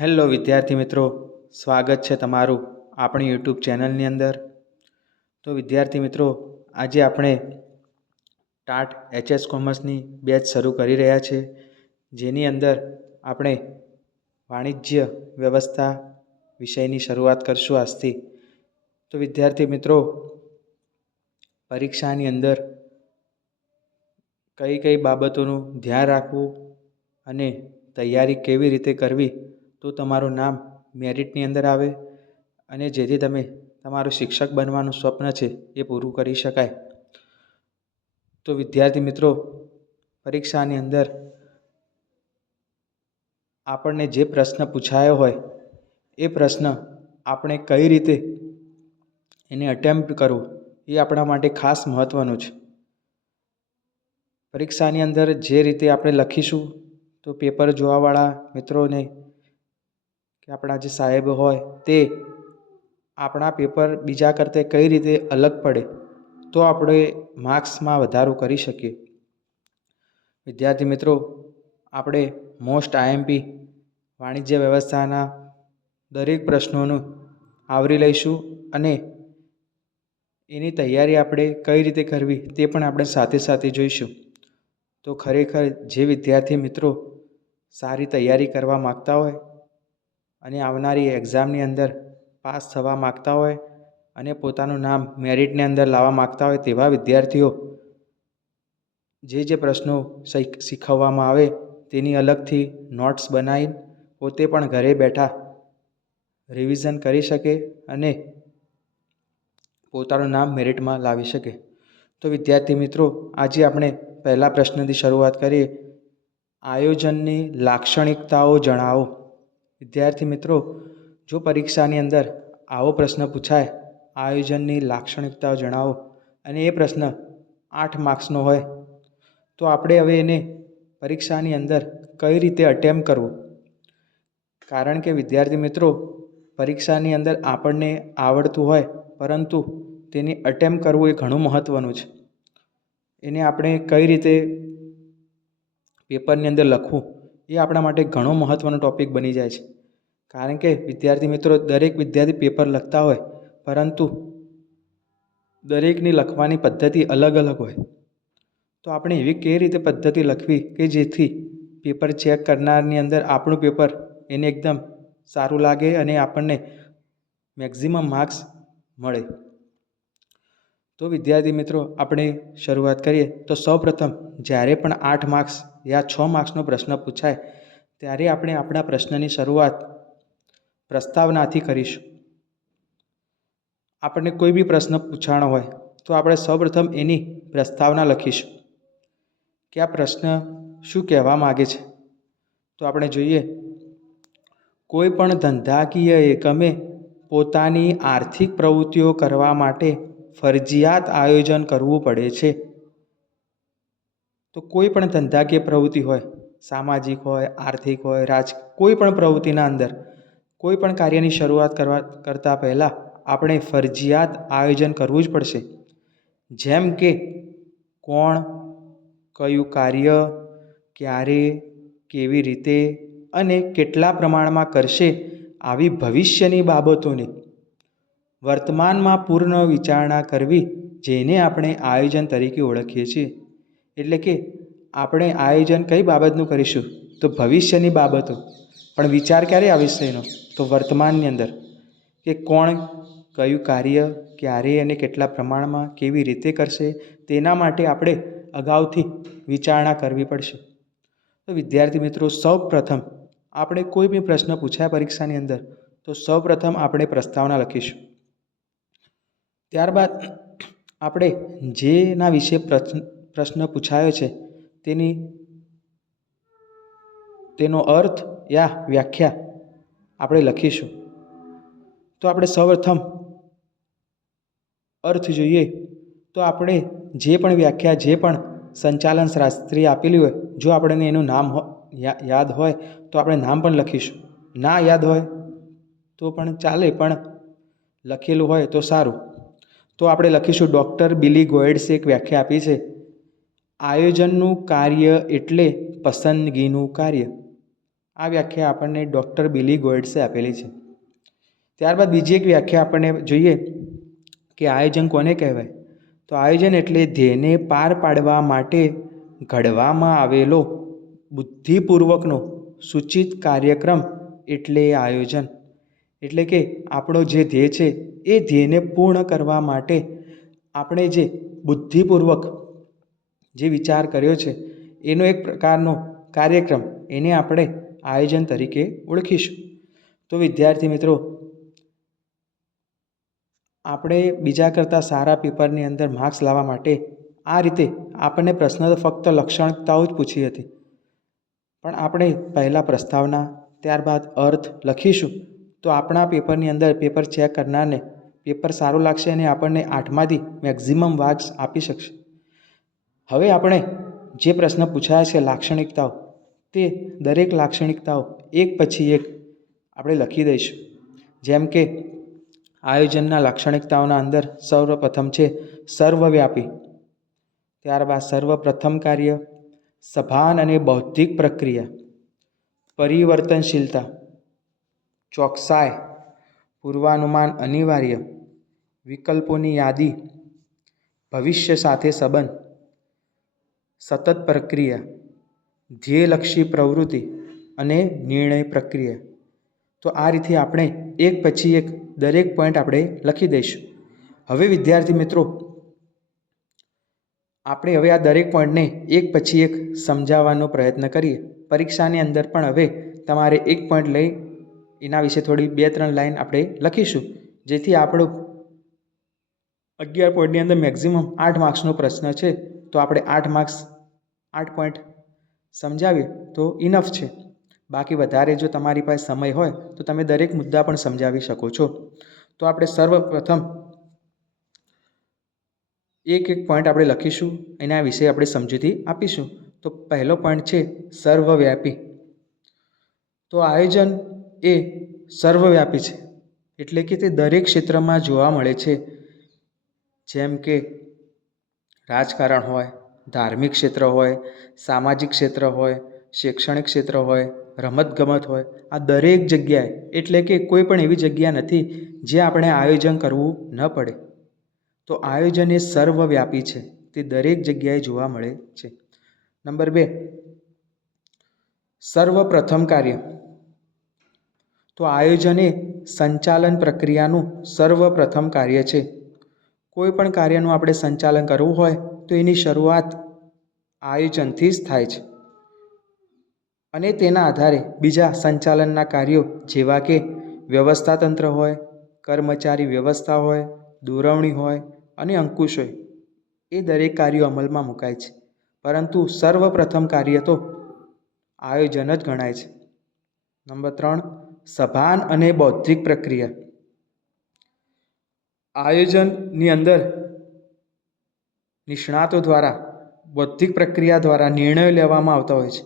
Hello વિદ્યાર્થી મિત્રો, સ્વાગત છે તમારું આપણી યુટ્યુબ ચેનલની અંદર. તો વિદ્યાર્થી મિત્રો, આજે આપણે ટાટ એચએસ કોમર્સની બેચ શરૂ કરી રહ્યા છે. જેની અંદર આપણે વાણિજ્ય વ્યવસ્થા વિષયની શરૂઆત કરશું આજથી. તો વિદ્યાર્થી મિત્રો, પરીક્ષાની અંદર કઈ કઈ બાબતોનું ધ્યાન રાખવું અને તૈયારી કેવી રીતે કરવી તો તમારું નામ મેરિટની અંદર આવે અને જેથી તમે તમારું શિક્ષક બનવાનું સ્વપ્ન છે એ પૂરું કરી શકાય. તો વિદ્યાર્થી મિત્રો, પરીક્ષાની અંદર આપણને જે પ્રશ્ન પૂછાયો હોય, એ પ્રશ્ન આપણે કઈ રીતે એને અટેમ્પ્ટ કરવું એ આપણા માટે ખાસ મહત્ત્વનું છે. પરીક્ષાની અંદર જે રીતે આપણે લખીશું, તો પેપર જોવાવાળા મિત્રોને આપણા જે સાહેબ હોય તે આપણા પેપર બીજા કરતાં કઈ રીતે અલગ પડે, તો આપણે માર્ક્સમાં વધારો કરી શકીએ. વિદ્યાર્થી મિત્રો, આપણે મોસ્ટ આઈએમપી વાણિજ્ય વ્યવસ્થાના દરેક પ્રશ્નોનું આવરી લઈશું અને એની તૈયારી આપણે કઈ રીતે કરવી તે પણ આપણે સાથે સાથે જોઈશું. તો ખરેખર જે વિદ્યાર્થી મિત્રો સારી તૈયારી કરવા માગતા હોય અને આવનારી એક્ઝામની અંદર પાસ થવા માગતા હોય અને પોતાનું નામ મેરિટની અંદર લાવવા માગતા હોય તેવા વિદ્યાર્થીઓ, જે જે પ્રશ્નો શીખવવામાં આવે તેની અલગથી નોટ્સ બનાવી પોતે પણ ઘરે બેઠા રિવિઝન કરી શકે અને પોતાનું નામ મેરિટમાં લાવી શકે. તો વિદ્યાર્થી મિત્રો, આજે આપણે પહેલા પ્રશ્નથી શરૂઆત કરીએ. આયોજનની લાક્ષણિકતાઓ જણાવો. વિદ્યાર્થી મિત્રો, જો પરીક્ષાની અંદર આવો પ્રશ્ન પૂછાય, આયોજનની લાક્ષણિકતાઓ જણાવો અને એ પ્રશ્ન આઠ માર્ક્સનો હોય, તો આપણે હવે એને પરીક્ષાની અંદર કઈ રીતે અટેમ્પ કરવું? કારણ કે વિદ્યાર્થી મિત્રો, પરીક્ષાની અંદર આપણને આવડતું હોય, પરંતુ તેની અટેમ્પ કરવું એ ઘણું મહત્ત્વનું છે. એને આપણે કઈ રીતે પેપરની અંદર લખવું એ આપણા માટે ઘણો મહત્ત્વનો ટૉપિક બની જાય છે. કારણ કે વિદ્યાર્થી મિત્રો દરેક વિદ્યાર્થી પેપર લખતા હોય, પરંતુ દરેકની લખવાની પદ્ધતિ અલગ અલગ હોય. તો આપણે એવી કઈ રીતે પદ્ધતિ લખવી કે જેથી પેપર ચેક કરનારની અંદર આપણું પેપર એને એકદમ સારું લાગે અને આપણને મેક્ઝિમમ માર્ક્સ મળે. તો વિદ્યાર્થી મિત્રો, આપણે શરૂઆત કરીએ. તો સૌપ્રથમ, જ્યારે પણ આઠ માર્ક્સ યા છ માર્ક્સનો પ્રશ્ન પૂછાય, ત્યારે આપણે આપણા પ્રશ્નની શરૂઆત પ્રસ્તાવનાથી કરીશું. આપણને કોઈ બી પ્રશ્ન પૂછાણો હોય, તો આપણે સૌપ્રથમ એની પ્રસ્તાવના લખીશું કે આ પ્રશ્ન શું કહેવા માગે છે. તો આપણે જોઈએ, કોઈ પણ ધંધાકીય એકમે પોતાની આર્થિક પ્રવૃત્તિઓ કરવા માટે ફરજિયાત આયોજન કરવું પડે છે. તો કોઈ પણ ધંધાકીય પ્રવૃત્તિ હોય, સામાજિક હોય, આર્થિક હોય રાજ કોઈ પણ પ્રવૃત્તિના અંદર કોઈ પણ કાર્યની શરૂઆત કરવા કરતાં પહેલાં આપણે ફરજિયાત આયોજન કરવું જ પડશે. જેમ કે કોણ, કયું કાર્ય, ક્યારે, કેવી રીતે અને કેટલા પ્રમાણમાં કરશે આવી ભવિષ્યની બાબતોને વર્તમાનમાં પૂર્ણ વિચારણા કરવી જેને આપણે આયોજન તરીકે ઓળખીએ છીએ. એટલે કે આપણે આયોજન કઈ બાબતનું કરીશું? તો ભવિષ્યની બાબતો. પણ વિચાર ક્યારે આ વિષયનો તો વર્તમાનની અંદર કે કોણ કયું કાર્ય ક્યારે અને કેટલા પ્રમાણમાં કેવી રીતે કરશે તેના માટે આપણે અગાઉથી વિચારણા કરવી પડશે. તો વિદ્યાર્થી મિત્રો સૌ પ્રથમ આપણે કોઈ બી પ્રશ્ન પૂછાય પરીક્ષાની અંદર, તો સૌ પ્રથમ આપણે પ્રસ્તાવના લખીશું. ત્યારબાદ આપણે જેના વિશે પ્રશ્ન પૂછાયો છે તેની, તેનો અર્થ યા વ્યાખ્યા આપણે લખીશું. તો આપણે સૌપ્રથમ અર્થ જોઈએ. તો આપણે જે પણ વ્યાખ્યા, જે પણ સંચાલન શાસ્ત્રી આપેલી હોય, જો આપણને એનું નામ યાદ હોય, તો આપણે નામ પણ લખીશું. ના યાદ હોય તો પણ ચાલે, પણ લખેલું હોય તો સારું. તો આપણે લખીશું, ડૉક્ટર બિલી ગોયડ્સે એક વ્યાખ્યા આપી છે. આયોજનનું કાર્ય એટલે પસંદગીનું કાર્ય. આ વ્યાખ્યા આપણને ડૉક્ટર બિલી ગોયડ્સે આપેલી છે. ત્યારબાદ બીજી એક વ્યાખ્યા આપણને જોઈએ કે આયોજન કોને કહેવાય? તો આયોજન એટલે ધ્યેયને પાર પાડવા માટે ઘડવામાં આવેલો બુદ્ધિપૂર્વકનો સૂચિત કાર્યક્રમ એટલે આયોજન. એટલે કે આપણો જે ધ્યેય છે, એ ધ્યેયને પૂર્ણ કરવા માટે આપણે જે બુદ્ધિપૂર્વક જે વિચાર કર્યો છે, એનો એક પ્રકારનો કાર્યક્રમ, એને આપણે આયોજન તરીકે ઓળખીશું. તો વિદ્યાર્થી મિત્રો, આપણે બીજા કરતાં સારા પેપરની અંદર માર્ક્સ લાવવા માટે આ રીતે આપણને પ્રશ્ન તો ફક્ત લક્ષણતાઓ જ પૂછી હતી. પણ આપણે પહેલાં પ્રસ્તાવના, ત્યારબાદ અર્થ લખીશું. તો આપણા પેપરની અંદર પેપર ચેક કરનારને પેપર સારું લાગશે અને આપણને આઠમાંથી મેક્ઝિમમ માર્ક્સ આપી શકશે. હવે આપણે જે પ્રશ્ન પૂછાયા છે લાક્ષણિકતાઓ તે દરેક લાક્ષણિકતાઓ એક પછી એક આપણે લખી દઈશું. જેમ કે, આયોજનના લાક્ષણિકતાઓના અંદર સર્વપ્રથમ છે સર્વવ્યાપી. ત્યારબાદ સર્વપ્રથમ કાર્ય, સભાન અને બૌદ્ધિક પ્રક્રિયા. પરિવર્તનશીલતા, ચોકસાઈ, પૂર્વાનુમાન અનિવાર્ય. વિકલ્પોની યાદી, ભવિષ્ય સાથે સંબંધ. સતત પ્રક્રિયા. ધ્યેયલક્ષી પ્રવૃત્તિ અને નિર્ણય પ્રક્રિયા. તો આ રીતે આપણે એક પછી એક દરેક પોઈન્ટ આપણે લખી દઈશું. હવે વિદ્યાર્થી મિત્રો, આપણે હવે આ દરેક પોઈન્ટને એક પછી એક સમજાવવાનો પ્રયત્ન કરીએ. પરીક્ષાની અંદર પણ હવે તમારે એક પોઈન્ટ લઈ એના વિશે થોડી બે ત્રણ લાઈન આપણે લખીશું. જેથી આપણો અગિયાર પોઈન્ટની અંદર મેક્ઝિમમ આઠ માર્ક્સનો પ્રશ્ન છે. તો આપણે આઠ માર્ક્સ આઠ પોઈન્ટ સમજાવીએ તો ઇનફ છે. બાકી વધારે જો તમારી પાસે સમય હોય, તો તમે દરેક મુદ્દા પણ સમજાવી શકો છો. તો આપણે સર્વપ્રથમ એક એક પોઈન્ટ આપણે લખીશું, એના વિશે આપણે સમજૂતી આપીશું. તો પહેલો પોઈન્ટ છે સર્વવ્યાપી. તો આયોજન એ સર્વવ્યાપી છે. એટલે કે તે દરેક ક્ષેત્રમાં જોવા મળે છે. જેમ કે રાજકારણ હોય ધાર્મિક ક્ષેત્ર હોય, સામાજિક ક્ષેત્ર હોય, શૈક્ષણિક ક્ષેત્ર હોય, રમતગમત હોય, આ દરેક જગ્યાએ, એટલે કે કોઈ પણ એવી જગ્યા નથી જે આપણે આયોજન કરવું ન પડે. તો આયોજન એ સર્વવ્યાપી છે. તે દરેક જગ્યાએ જોવા મળે છે. નંબર બે. સર્વપ્રથમ કાર્ય. તો આયોજન એ સંચાલન પ્રક્રિયાનું સર્વપ્રથમ કાર્ય છે. કોઈ પણ કાર્યનું આપણે સંચાલન કરવું હોય તો એની શરૂઆત આયોજનથી જ થાય છે. અને તેના આધારે બીજા સંચાલનના કાર્યો જેવા કે વ્યવસ્થાતંત્ર હોય, કર્મચારી વ્યવસ્થા હોય, દોરવણી હોય અને અંકુશ હોય, એ દરેક કાર્યો અમલમાં મુકાય છે. પરંતુ સર્વપ્રથમ કાર્ય તો આયોજન જ ગણાય છે. નંબર ત્રણ, સભાન અને બૌદ્ધિક પ્રક્રિયા. આયોજનની અંદર નિષ્ણાતો દ્વારા, બૌદ્ધિક પ્રક્રિયા દ્વારા નિર્ણયો લેવામાં આવતા હોય છે.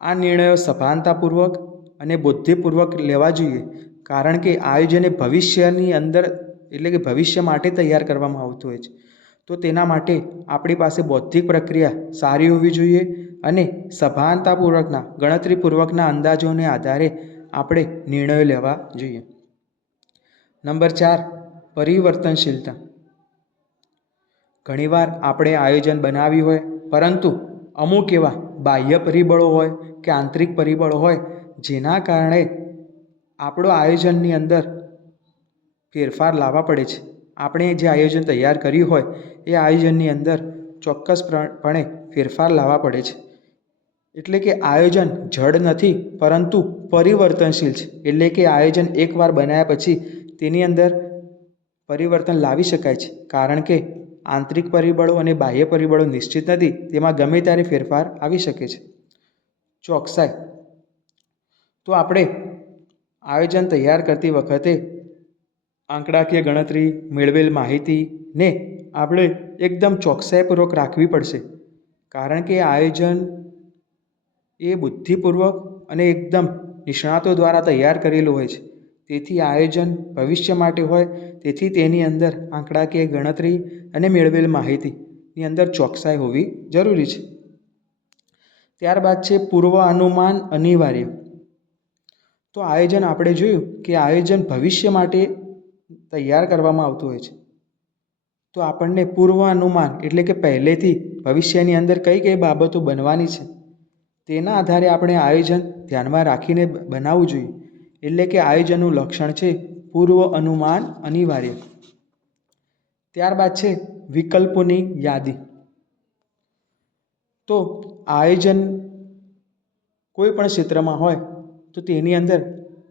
આ નિર્ણયો સભાનતાપૂર્વક અને બુદ્ધિપૂર્વક લેવા જોઈએ, કારણ કે આયોજને ભવિષ્યની અંદર, એટલે કે ભવિષ્ય માટે તૈયાર કરવામાં આવતું હોય છે. તો તેના માટે આપણી પાસે બૌદ્ધિક પ્રક્રિયા સારી હોવી જોઈએ અને સભાનતાપૂર્વકના, ગણતરીપૂર્વકના અંદાજોને આધારે આપણે નિર્ણયો લેવા જોઈએ. નંબર ચાર, પરિવર્તનશીલતા. ઘણીવાર આપણે આયોજન બનાવ્યું હોય, પરંતુ અમુક એવા બાહ્ય પરિબળો હોય કે આંતરિક પરિબળો હોય, જેના કારણે આપણો આયોજનની અંદર ફેરફાર લાવવા પડે છે. આપણે જે આયોજન તૈયાર કર્યું હોય, એ આયોજનની અંદર ચોક્કસપણે ફેરફાર લાવવા પડે છે. એટલે કે આયોજન જડ નથી, પરંતુ પરિવર્તનશીલ છે. એટલે કે આયોજન એકવાર બનાવ્યા પછી તેની અંદર પરિવર્તન લાવી શકાય છે. કારણ કે આંતરિક પરિબળો અને બાહ્ય પરિબળો નિશ્ચિત નથી, તેમાં ગમે ત્યારે ફેરફાર આવી શકે છે. ચોકસાઈ તો આપણે આયોજન તૈયાર કરતી વખતે આંકડાકીય ગણતરી, મેળવેલ માહિતીને આપણે એકદમ ચોકસાઈપૂર્વક રાખવી પડશે. કારણ કે આયોજન એ બુદ્ધિપૂર્વક અને એકદમ નિષ્ણાતો દ્વારા તૈયાર કરેલું હોય છે. તેથી આયોજન ભવિષ્ય માટે હોય, તેથી તેની અંદર આંકડાકીય ગણતરી અને મેળવેલ માહિતીની અંદર ચોકસાઈ હોવી જરૂરી છે. ત્યારબાદ છે પૂર્વ અનુમાન અનિવાર્ય. તો આયોજન આપણે જોયું કે આયોજન ભવિષ્ય માટે તૈયાર કરવામાં આવતું હોય છે. તો આપણને પૂર્વ અનુમાન એટલે કે પહેલેથી ભવિષ્યની અંદર કઈ કઈ બાબતો બનવાની છે, તેના આધારે આપણે આયોજન ધ્યાનમાં રાખીને બનાવવું જોઈએ. એટલે કે આયોજનનું લક્ષણ છે પૂર્વ અનુમાન અનિવાર્ય. ત્યારબાદ છે વિકલ્પોની યાદી. તો આયોજન કોઈ પણ ક્ષેત્રમાં હોય તો તેની અંદર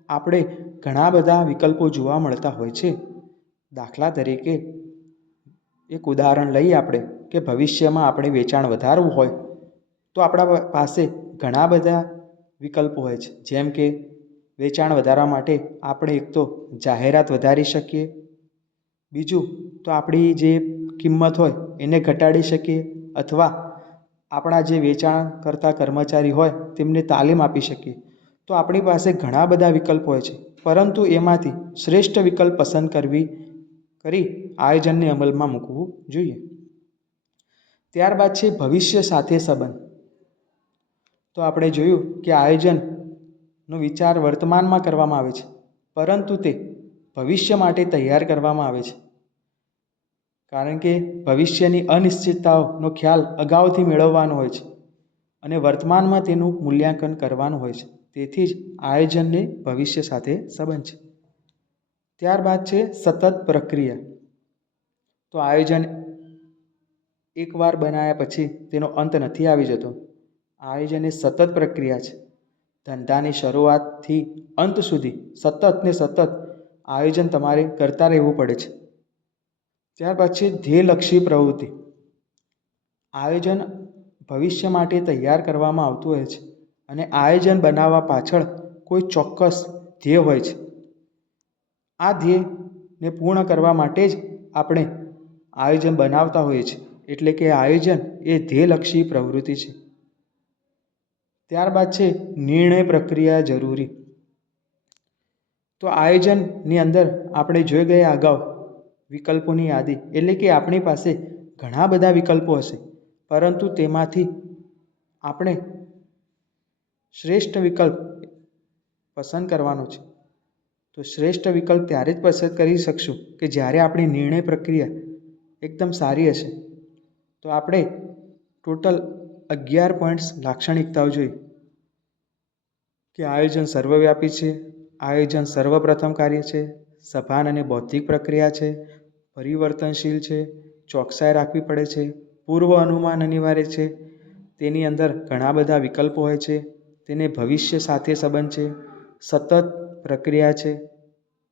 આપણે ઘણા બધા વિકલ્પો જોવા મળતા હોય છે. દાખલા તરીકે એક ઉદાહરણ લઈએ આપણે કે ભવિષ્યમાં આપણે વેચાણ વધારવું હોય તો આપણા પાસે ઘણા બધા વિકલ્પો હોય છે. જેમ કે વેચાણ વધારવા માટે આપણે એક તો જાહેરાત વધારી શકીએ. બીજું તો આપણી જે કિંમત હોય એને ઘટાડી શકીએ અથવા આપણા જે વેચાણ કરતા કર્મચારી હોય તેમને તાલીમ આપી શકીએ. તો આપણી પાસે ઘણા બધા વિકલ્પ હોય છે. પરંતુ એમાંથી શ્રેષ્ઠ વિકલ્પ પસંદ કરવી, કરી આયોજનને અમલમાં મૂકવું જોઈએ. ત્યારબાદ છે ભવિષ્ય સાથે સંબંધ. તો આપણે જોયું કે આયોજનનો વિચાર વર્તમાનમાં કરવામાં આવે છે. પરંતુ તે ભવિષ્ય માટે તૈયાર કરવામાં આવે છે. કારણ કે ભવિષ્યની અનિશ્ચિતતાઓનો ખ્યાલ અગાઉથી મેળવવાનો હોય છે અને વર્તમાનમાં તેનું મૂલ્યાંકન કરવાનું હોય છે. તેથી જ આયોજનને ભવિષ્ય સાથે સંબંધ છે. ત્યારબાદ છે સતત પ્રક્રિયા. તો આયોજન એકવાર બનાવ્યા પછી તેનો અંત નથી આવી જતો. આયોજન એ સતત પ્રક્રિયા છે. ધંધાની શરૂઆતથી અંત સુધી સતત ને સતત આયોજન તમારે કરતા રહેવું પડે છે. ત્યાર પછી ધ્યેયલક્ષી પ્રવૃત્તિ. આયોજન ભવિષ્ય માટે તૈયાર કરવામાં આવતું હોય છે અને આયોજન બનાવવા પાછળ કોઈ ચોક્કસ ધ્યેય હોય છે. આ ધ્યેયને પૂર્ણ કરવા માટે જ આપણે આયોજન બનાવતા હોઈએ છીએ. એટલે કે આયોજન એ ધ્યેયલક્ષી પ્રવૃત્તિ છે. ત્યારબાદ છે નિર્ણય પ્રક્રિયા જરૂરી. તો આયોજનની અંદર આપણે જોઈ ગયા અગાઉ વિકલ્પોની યાદી. એટલે કે આપણી પાસે ઘણા બધા વિકલ્પો હશે. પરંતુ તેમાંથી આપણે શ્રેષ્ઠ વિકલ્પ પસંદ કરવાનો છે. તો શ્રેષ્ઠ વિકલ્પ ત્યારે જ પસંદ કરી શકશું કે જ્યારે આપણી નિર્ણય પ્રક્રિયા એકદમ સારી હશે. તો આપણે ટોટલ અગિયાર પોઈન્ટ્સ લાક્ષણિકતાઓ જોઈ કે આયોજન સર્વવ્યાપી છે, આયોજન સર્વપ્રથમ કાર્ય છે, સભાન અને બૌદ્ધિક પ્રક્રિયા છે, પરિવર્તનશીલ છે, ચોકસાઈ રાખવી પડે છે, પૂર્વ અનુમાન અનિવાર્ય છે, તેની અંદર ઘણા બધા વિકલ્પો હોય છે, તેને ભવિષ્ય સાથે સંબંધ છે, સતત પ્રક્રિયા છે,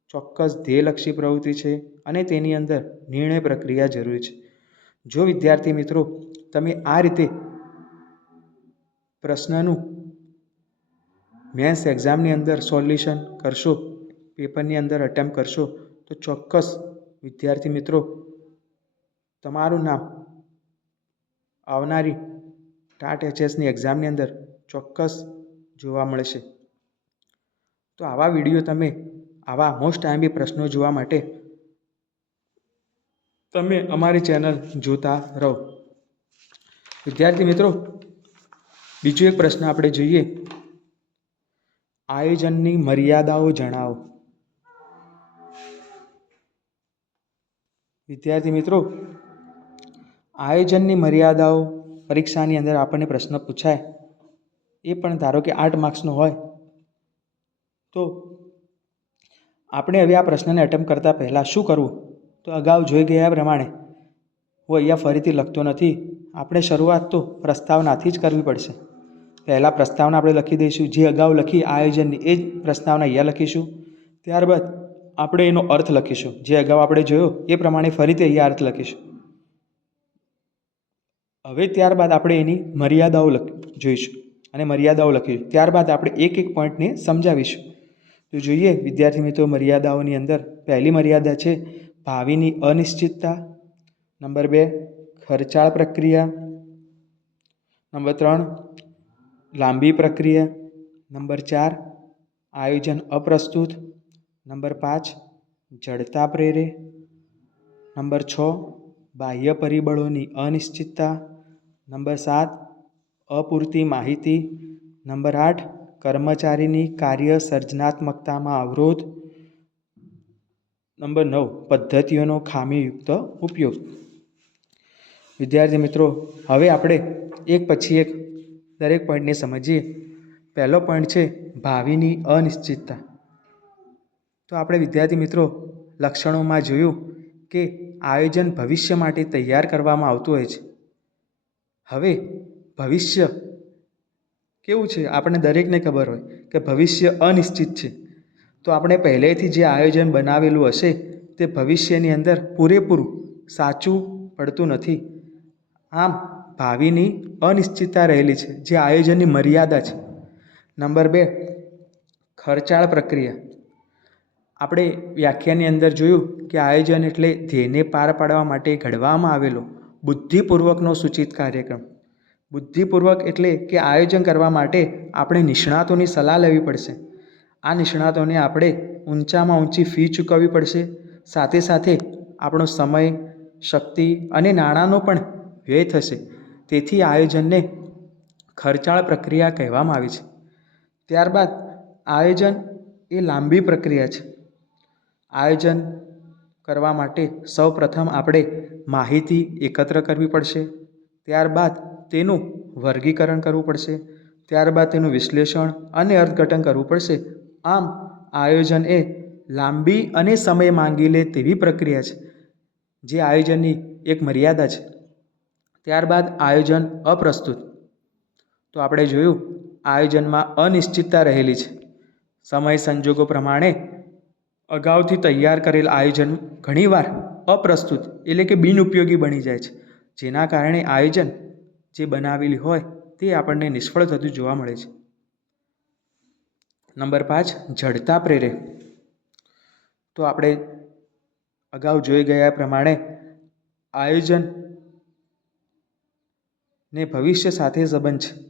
ચોક્કસ ધ્યેયલક્ષી પ્રવૃત્તિ છે અને તેની અંદર નિર્ણય પ્રક્રિયા જરૂરી છે. જો વિદ્યાર્થી મિત્રો, તમે આ રીતે પ્રશ્નનું. મેથ્સ એક્ઝામની અંદર સોલ્યુશન કરશો, પેપરની અંદર અટેમ્પ કરશો, તો ચોક્કસ, વિદ્યાર્થી મિત્રો, તમારું નામ આવનારી ટાટ એચએસની એક્ઝામની અંદર ચોક્કસ જોવા મળશે. તો આવા વીડિયો તમે, આવા મોસ્ટ આઈએમપી પ્રશ્નો જોવા માટે તમે અમારી ચેનલ જોતા રહો. વિદ્યાર્થી મિત્રો બીજો એક પ્રશ્ન આપણે જોઈએ. આયોજનની મર્યાદાઓ જણાવો. વિદ્યાર્થી મિત્રો, આયોજનની મર્યાદાઓ પરીક્ષાની અંદર આપણને પ્રશ્ન પૂછાય. એ પણ ધારો કે આઠ માર્ક્સનો હોય. તો આપણે હવે આ પ્રશ્નને એટેમ્પ કરતાં પહેલાં શું કરવું? તો અગાઉ જોઈ ગયા પ્રમાણે, હું અહીંયા ફરીથી લખતો નથી. આપણે શરૂઆત તો પ્રસ્તાવનાથી જ કરવી પડશે. પહેલાં પ્રસ્તાવના આપણે લખી દઈશું, જે અગાઉ લખી આયોજનની, એ જ પ્રસ્તાવના અહીંયા લખીશું. ત્યારબાદ આપણે એનો અર્થ લખીશું. જે અગાઉ આપણે જોયો, એ પ્રમાણે ફરીથી અહીંયા અર્થ લખીશું. હવે ત્યારબાદ આપણે એની મર્યાદાઓ લખ, જોઈશું અને મર્યાદાઓ લખીશું. ત્યારબાદ આપણે એક એક પોઈન્ટને સમજાવીશું. તો જોઈએ, વિદ્યાર્થી મિત્રો, મર્યાદાઓની અંદર પહેલી મર્યાદા છે, ભાવિની અનિશ્ચિતતા. નંબર બે, ખર્ચાળ પ્રક્રિયા. નંબર ત્રણ લાંબી પ્રક્રિયા, નંબર ચાર, આયોજન અપ્રસ્તુત, નંબર પાંચ, જડતા પ્રેરે, નંબર છ, બાહ્ય પરિબળોની અનિશ્ચિતતા, નંબર સાત, અપૂરતી માહિતી, નંબર આઠ, કર્મચારીની કાર્ય સર્જનાત્મકતામાં અવરોધ, નંબર નવ, પદ્ધતિઓનો ખામીયુક્ત ઉપયોગ. વિદ્યાર્થી મિત્રો, હવે આપણે એક પછી એક દરેક પોઈન્ટને સમજીએ. પહેલો પોઈન્ટ છે ભાવિની અનિશ્ચિતતા. તો આપણે વિદ્યાર્થી મિત્રો લક્ષણોમાં જોયું કે આયોજન ભવિષ્ય માટે તૈયાર કરવામાં આવતું હોય છે. હવે ભવિષ્ય કેવું છે? આપણે દરેકને ખબર હોય કે ભવિષ્ય અનિશ્ચિત છે. તો આપણે પહેલેથી જે આયોજન બનાવેલું હશે તે ભવિષ્યની અંદર પૂરેપૂરું સાચું પડતું નથી. આમ ભાવિની અનિશ્ચિતતા રહેલી છે, જે આયોજનની મર્યાદા છે. નંબર બે, ખર્ચાળ પ્રક્રિયા. આપણે વ્યાખ્યાની અંદર જોયું કે આયોજન એટલે ધ્યેયને પાર પાડવા માટે ઘડવામાં આવેલો બુદ્ધિપૂર્વકનો સૂચિત કાર્યક્રમ. બુદ્ધિપૂર્વક એટલે કે આયોજન કરવા માટે આપણે નિષ્ણાતોની સલાહ લેવી પડશે. આ નિષ્ણાતોને આપણે ઊંચામાં ઊંચી ફી ચૂકવવી પડશે. સાથે સાથે આપણો સમય, શક્તિ અને નાણાંનો પણ વ્યય થશે. તેથી આયોજનને ખર્ચાળ પ્રક્રિયા કહેવામાં આવે છે. ત્યારબાદ આયોજન એ લાંબી પ્રક્રિયા છે. આયોજન કરવા માટે સૌપ્રથમ આપણે માહિતી એકત્ર કરવી પડશે. ત્યારબાદ તેનું વર્ગીકરણ કરવું પડશે. ત્યારબાદ તેનું વિશ્લેષણ અને અર્થઘટન કરવું પડશે. આમ આયોજન એ લાંબી અને સમય માંગી લે તેવી પ્રક્રિયા છે. જે આયોજનની એક મર્યાદા છે. ત્યારબાદ આયોજન અપ્રસ્તુત. તો આપણે જોયું, આયોજનમાં અનિશ્ચિતતા રહેલી છે. સમય સંજોગો પ્રમાણે અગાઉથી તૈયાર કરેલ આયોજન ઘણીવાર અપ્રસ્તુત એટલે કે બિનઉપયોગી બની જાય છે. જેના કારણે આયોજન જે બનાવેલી હોય તે આપણને નિષ્ફળ થતું જોવા મળે છે. નંબર પાંચ, જડતા પ્રેરે. તો આપણે અગાઉ જોઈ ગયા પ્રમાણે આયોજન ને ભવિષ્ય સાથે સંબંધ છે.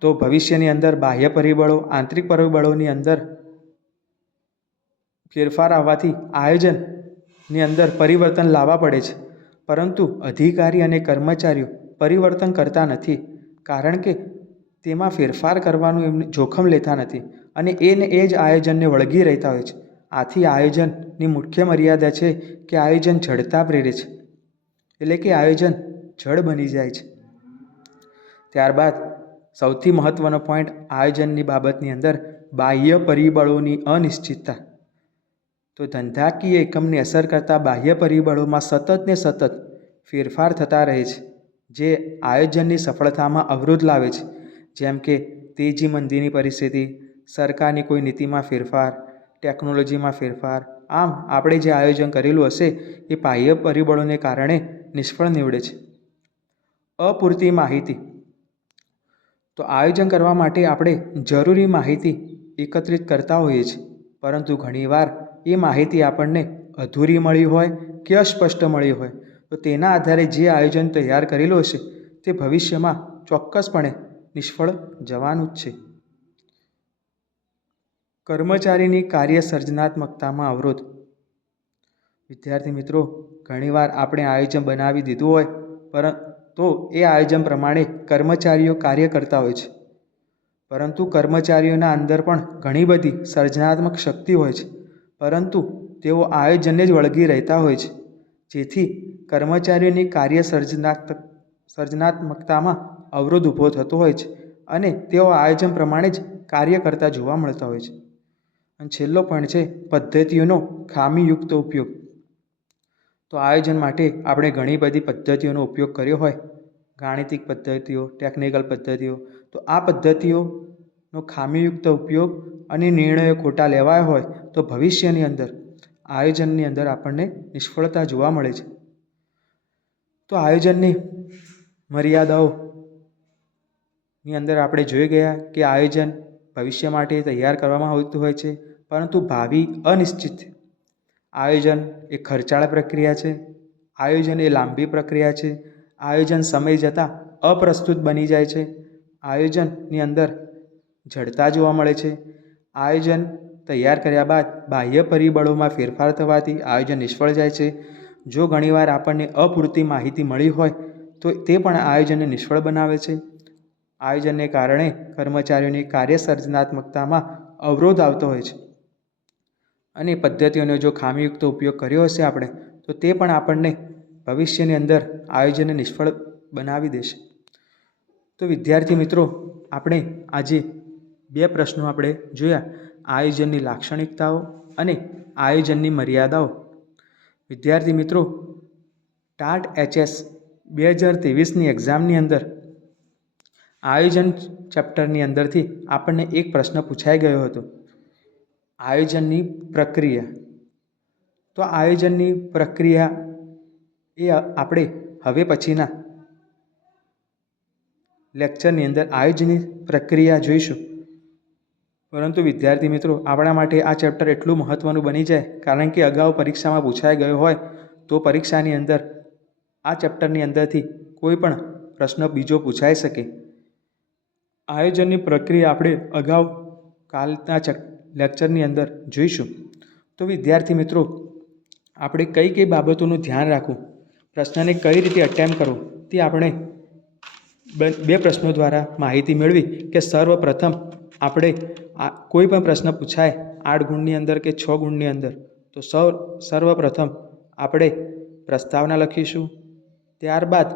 તો ભવિષ્યની અંદર બાહ્ય પરિબળો, આંતરિક પરિબળોની અંદર ફેરફાર આવવાથી આયોજનની અંદર પરિવર્તન લાવવા પડે છે. પરંતુ અધિકારી અને કર્મચારીઓ પરિવર્તન કરતા નથી, કારણ કે તેમાં ફેરફાર કરવાનું એમને જોખમ લેતા નથી અને એને એ જ આયોજનને વળગી રહેતા હોય છે. આથી આયોજનની મુખ્ય મર્યાદા છે કે આયોજન જડતા પ્રેરે છે. એટલે કે આયોજન જડ બની જાય છે. ત્યારબાદ સૌથી મહત્ત્વનો પોઈન્ટ આયોજનની બાબતની અંદર બાહ્ય પરિબળોની અનિશ્ચિતતા. તો ધંધાકીય એકમને અસર કરતા બાહ્ય પરિબળોમાં સતત ને સતત ફેરફાર થતા રહે છે, જે આયોજનની સફળતામાં અવરોધ લાવે છે. જેમ કે તેજી મંદીની પરિસ્થિતિ, સરકારની કોઈ નીતિમાં ફેરફાર, ટેકનોલોજીમાં ફેરફાર, આમ આપણે જે આયોજન કરેલું હશે એ બાહ્ય પરિબળોને કારણે નિષ્ફળ નીવડે છે. અપૂરતી માહિતી. તો આયોજન કરવા માટે આપણે જરૂરી માહિતી એકત્રિત કરતા હોઈએ છીએ. પરંતુ ઘણીવાર એ માહિતી આપણને અધૂરી મળી હોય કે અસ્પષ્ટ મળી હોય. તો તેના આધારે જે આયોજન તૈયાર કરેલું હશે તે ભવિષ્યમાં ચોક્કસપણે નિષ્ફળ જવાનું જ છે. કર્મચારીની કાર્ય સર્જનાત્મકતામાં અવરોધ. વિદ્યાર્થી મિત્રો ઘણીવાર આપણે આયોજન બનાવી દીધું હોય પરંતુ એ આયોજન પ્રમાણે કર્મચારીઓ કાર્ય કરતા હોય છે. પરંતુ કર્મચારીઓના અંદર પણ ઘણી બધી સર્જનાત્મક શક્તિ હોય છે. પરંતુ તેઓ આયોજનને જ વળગી રહેતા હોય છે. જેથી કર્મચારીઓની કાર્ય સર્જનાત્મક, સર્જનાત્મકતામાં અવરોધ ઊભો થતો હોય છે અને તેઓ આયોજન પ્રમાણે જ કાર્ય કરતા જોવા મળતા હોય છે. અને છેલ્લો પણ છે, પદ્ધતિઓનો ખામીયુક્ત ઉપયોગ. તો આયોજન માટે આપણે ઘણી બધી પદ્ધતિઓનો ઉપયોગ કર્યો હોય. ગાણિતિક પદ્ધતિઓ ટેકનિકલ પદ્ધતિઓ. તો આ પદ્ધતિઓનો ખામીયુક્ત ઉપયોગ અને નિર્ણયો ખોટા લેવાયા હોય તો ભવિષ્યની અંદર, આયોજનની અંદર આપણને નિષ્ફળતા જોવા મળે છે. તો આયોજનની મર્યાદાઓની અંદર આપણે જોઈ ગયા કે આયોજન ભવિષ્ય માટે તૈયાર કરવામાં આવતું હોય છે, પરંતુ ભાવિ અનિશ્ચિત આયોજન એ ખર્ચાળ પ્રક્રિયા છે, આયોજન એ લાંબી પ્રક્રિયા છે, આયોજન સમય જતાં અપ્રસ્તુત બની જાય છે, આયોજનની અંદર જડતા જોવા મળે છે, આયોજન તૈયાર કર્યા બાદ બાહ્ય પરિબળોમાં ફેરફાર થવાથી આયોજન નિષ્ફળ જાય છે, જો ઘણીવાર આપણને અપૂરતી માહિતી મળી હોય તો તે પણ આયોજનને નિષ્ફળ બનાવે છે, આયોજનને કારણે કર્મચારીઓની કાર્ય સર્જનાત્મકતામાં અવરોધ આવતો હોય છે. અને પદ્ધતિઓનો જો ખામીયુક્ત ઉપયોગ કર્યો હશે આપણે, તો તે પણ આપણને ભવિષ્યની અંદર આયોજનને નિષ્ફળ બનાવી દેશે. તો વિદ્યાર્થી મિત્રો, આપણે આજે બે પ્રશ્નો આપણે જોયા. આયોજનની લાક્ષણિકતાઓ અને આયોજનની મર્યાદાઓ. વિદ્યાર્થી મિત્રો, ટાટ એચએસ બે હજાર ત્રેવીસની એક્ઝામની અંદર, આયોજન ચેપ્ટરની અંદરથી આપણને એક પ્રશ્ન પૂછાઈ ગયો હતો. આયોજનની પ્રક્રિયા. તો આયોજનની પ્રક્રિયા એ આપણે હવે પછીના લેક્ચરની અંદર આયોજનની પ્રક્રિયા જોઈશું. પરંતુ વિદ્યાર્થી મિત્રો, આપણા માટે આ ચેપ્ટર એટલું મહત્ત્વનું બની જાય, કારણ કે અગાઉ પરીક્ષામાં પૂછાઈ ગયો હોય, તો પરીક્ષાની અંદર, આ ચેપ્ટરની અંદરથી કોઈ પણ પ્રશ્ન બીજો પૂછાઈ શકે. આયોજનની પ્રક્રિયા આપણે અગાઉ કાલના ચેક લેક્ચરની અંદર જોઈશું. તો વિદ્યાર્થી મિત્રો, આપણે કઈ કઈ બાબતોનું ધ્યાન રાખવું, પ્રશ્નને કઈ રીતે અટેમ્પ કરવો, તે આપણે બે- પ્રશ્નો દ્વારા માહિતી મેળવી કે સર્વપ્રથમ આપણે આ કોઈ પણ પ્રશ્ન પૂછાય આઠ ગુણની અંદર કે છ ગુણની અંદર, તો સૌ, સર્વપ્રથમ આપણે પ્રસ્તાવના લખીશું, ત્યારબાદ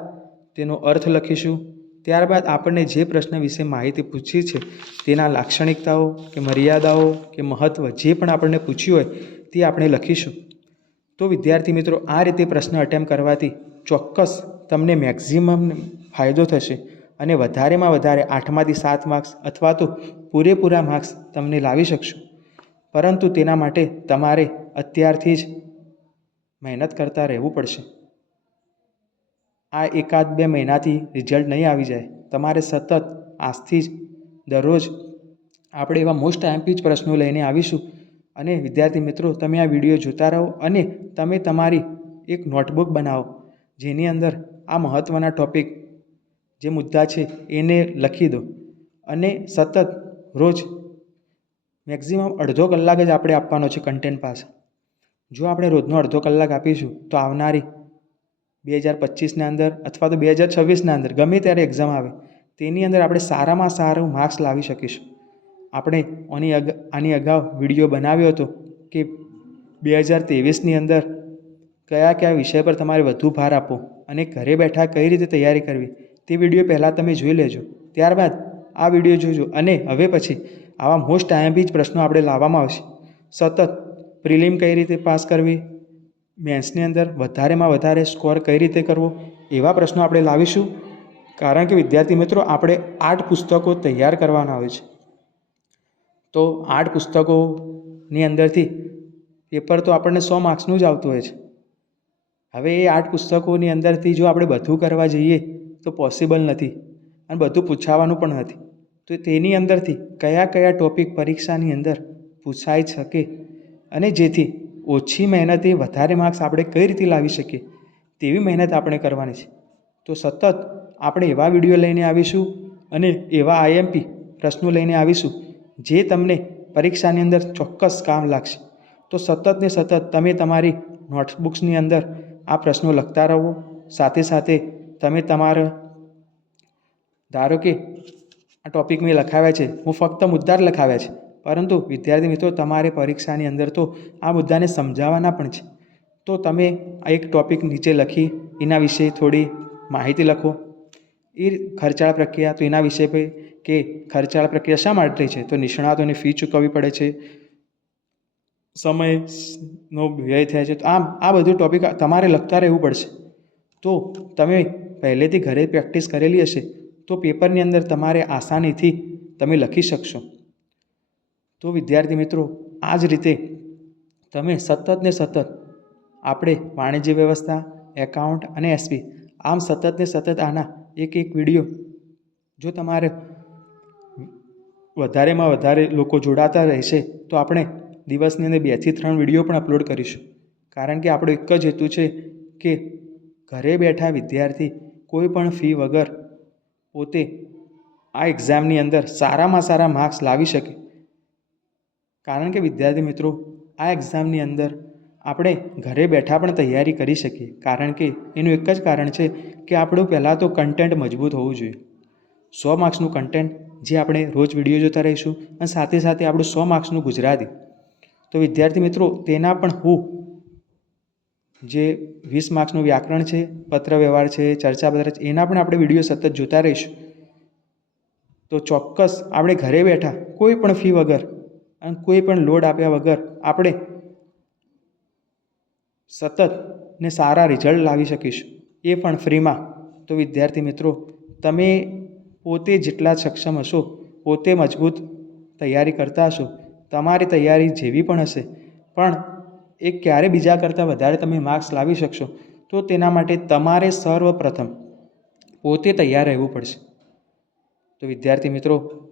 તેનો અર્થ લખીશું ત્યારબાદ આપણને જે પ્રશ્ન વિશે માહિતી પૂછી છે, તેના લાક્ષણિકતાઓ કે મર્યાદાઓ કે મહત્ત્વ જે પણ આપણને પૂછ્યું હોય, તે આપણે લખીશું. તો વિદ્યાર્થી મિત્રો, આ રીતે પ્રશ્ન અટેમ્પ કરવાથી ચોક્કસ તમને મેક્ઝિમમ ફાયદો થશે અને વધારેમાં વધારે આઠમાંથી સાત માર્ક્સ અથવા તો પૂરેપૂરા માર્ક્સ તમને લાવી શકશો. પરંતુ તેના માટે તમારે અત્યારથી જ મહેનત કરતા રહેવું પડશે. આ એકાદ બે મહિનાથી રિઝલ્ટ નહીં આવી જાય. તમારે સતત આજથી જ દરરોજ આપણે એવા મોસ્ટ આઈએમપી જ પ્રશ્નો લઈને આવીશું. અને વિદ્યાર્થી મિત્રો, તમે આ વીડિયો જોતા રહો અને તમે તમારી એક નોટબુક બનાવો, જેની અંદર આ મહત્ત્વના ટોપિક જે મુદ્દા છે એને લખી દો. અને સતત રોજ મેક્ઝિમમ અડધો કલાક જ આપણે આપવાનો છે કન્ટેન્ટ પાસ જો આપણે રોજનો અડધો કલાક આપીશું, તો આવનારી બે હજાર પચીસના અંદર અથવા તો બે હજાર છવ્વીસના અંદર, ગમે ત્યારે એક્ઝામ આવે, તેની અંદર આપણે સારામાં સારું માર્ક્સ લાવી શકીશું. આપણે આની આની અગાઉ વીડિયો બનાવ્યો હતો કે બે હજાર ત્રેવીસની અંદર કયા કયા વિષય પર તમારે વધુ ભાર આપવો અને ઘરે બેઠા કઈ રીતે તૈયારી કરવી, તે વીડિયો પહેલાં તમે જોઈ લેજો. ત્યારબાદ આ વીડિયો જોજો અને હવે પછી આવા મોસ્ટ આઈએમપી જ પ્રશ્નો આપણે લાવવામાં આવશે. સતત પ્રિલિમ કઈ રીતે પાસ કરવી મેન્સની અંદર વધારેમાં વધારે સ્કોર કઈ રીતે કરવો, એવા પ્રશ્નો આપણે લાવીશું. કારણ કે વિદ્યાર્થી મિત્રો, આપણે આઠ પુસ્તકો તૈયાર કરવાના હોય છે. તો આઠ પુસ્તકોની અંદરથી પેપર તો આપણને સો માર્ક્સનું જ આવતું હોય છે. હવે એ આઠ પુસ્તકોની અંદરથી જો આપણે બધું કરવા જઈએ, તો પોસિબલ નથી અને બધું પૂછાવાનું પણ નથી. તો તેની અંદરથી કયા કયા ટોપિક પરીક્ષાની અંદર પૂછાઈ શકે અને જેથી ઓછી મહેનતે વધારે માર્ક્સ આપણે કઈ રીતે લાવી શકીએ તેવી મહેનત આપણે કરવાની છે. તો સતત આપણે એવા વીડિયો લઈને આવીશું અને એવા આઈએમપી પ્રશ્નો લઈને આવીશું જે તમને પરીક્ષાની અંદર ચોક્કસ કામ લાગશે. તો સતત ને સતત તમે તમારી નોટબુક્સની અંદર આ પ્રશ્નો લખતા રહો. સાથે સાથે તમે તમારા ધારો કે આ ટોપિક મેં લખાવ્યા છે, હું ફક્ત મુદ્દા જ લખાવ્યા છે. પરંતુ વિદ્યાર્થી મિત્રો, તમારે પરીક્ષાની અંદર તો આ મુદ્દાને સમજાવવાના પણ છે. તો તમે આ એક ટોપિક નીચે લખી એના વિશે થોડી માહિતી લખો. એ ખર્ચાળ પ્રક્રિયા, તો એના વિશે ભાઈ કે ખર્ચાળ પ્રક્રિયા શા માટે છે? તો નિષ્ણાતોને ફી ચૂકવવી પડે છે. સમયનો વ્યય થાય છે. તો આમ, આ બધું ટોપિક તમારે લખતા રહેવું પડશે. તો તમે પહેલેથી ઘરે પ્રેક્ટિસ કરેલી હશે, તો પેપરની અંદર તમારે આસાનીથી તમે લખી શકશો. તો વિદ્યાર્થી મિત્રો, આ જ રીતે તમે સતત ને સતત આપણે વાણિજ્ય વ્યવસ્થા, એકાઉન્ટ અને એસપી આમ સતત ને સતત આના એક એક વીડિયો જો તમારે વધારેમાં વધારે લોકો જોડાતા રહેશે, તો આપણે દિવસની અંદર બેથી ત્રણ વીડિયો પણ અપલોડ કરીશું. કારણ કે આપણો એક જ હેતુ છે કે ઘરે બેઠા વિદ્યાર્થી કોઈ પણ ફી વગર પોતે આ એક્ઝામની અંદર સારામાં સારા માર્ક્સ લાવી શકે. કારણ કે વિદ્યાર્થી મિત્રો, આ એક્ઝામની અંદર આપણે ઘરે બેઠા પણ તૈયારી કરી શકીએ. કારણ કે એનું એક જ કારણ છે કે આપણું પહેલાં તો કન્ટેન્ટ મજબૂત હોવું જોઈએ. સો માર્ક્સનું કન્ટેન્ટ જે આપણે રોજ વીડિયો જોતા રહીશું અને સાથે સાથે આપણું સો માર્ક્સનું ગુજરાતી. તો વિદ્યાર્થી મિત્રો, તેના પણ હું જે વીસ માર્ક્સનું વ્યાકરણ છે પત્ર વ્યવહાર છે ચર્ચા પત્ર છે, એના પણ આપણે વીડિયો સતત જોતા રહીશું. તો ચોક્કસ આપણે ઘરે બેઠા કોઈ પણ ફી વગર અને કોઈ પણ લોડ આપ્યા વગર આપણે સતત ને સારા રિઝલ્ટ લાવી શકીશું. એ પણ ફ્રીમાં. તો વિદ્યાર્થી મિત્રો, તમે પોતે જેટલા સક્ષમ હશો, પોતે મજબૂત તૈયારી કરતા હશો, તમારી તૈયારી જેવી પણ હશે. પણ એ ક્યારે બીજા કરતાં વધારે તમે માર્ક્સ લાવી શકશો, તો તેના માટે તમારે સર્વપ્રથમ પોતે તૈયાર રહેવું પડશે. તો વિદ્યાર્થી મિત્રો,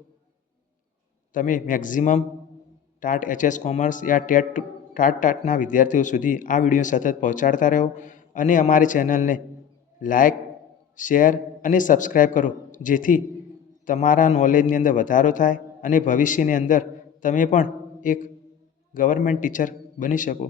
તમે મેક્ઝિમમ ટાટ એચએસ કોમર્સ યા ટેટ ટાટ ટાટના વિદ્યાર્થીઓ સુધી આ વીડિયો સતત પહોંચાડતા રહો અને અમારી ચેનલને લાઇક શેર અને સબસ્ક્રાઈબ કરો, જેથી તમારા નોલેજની અંદર વધારો થાય અને ભવિષ્યની અંદર તમે પણ એક ગવર્મેન્ટ ટીચર બની શકો.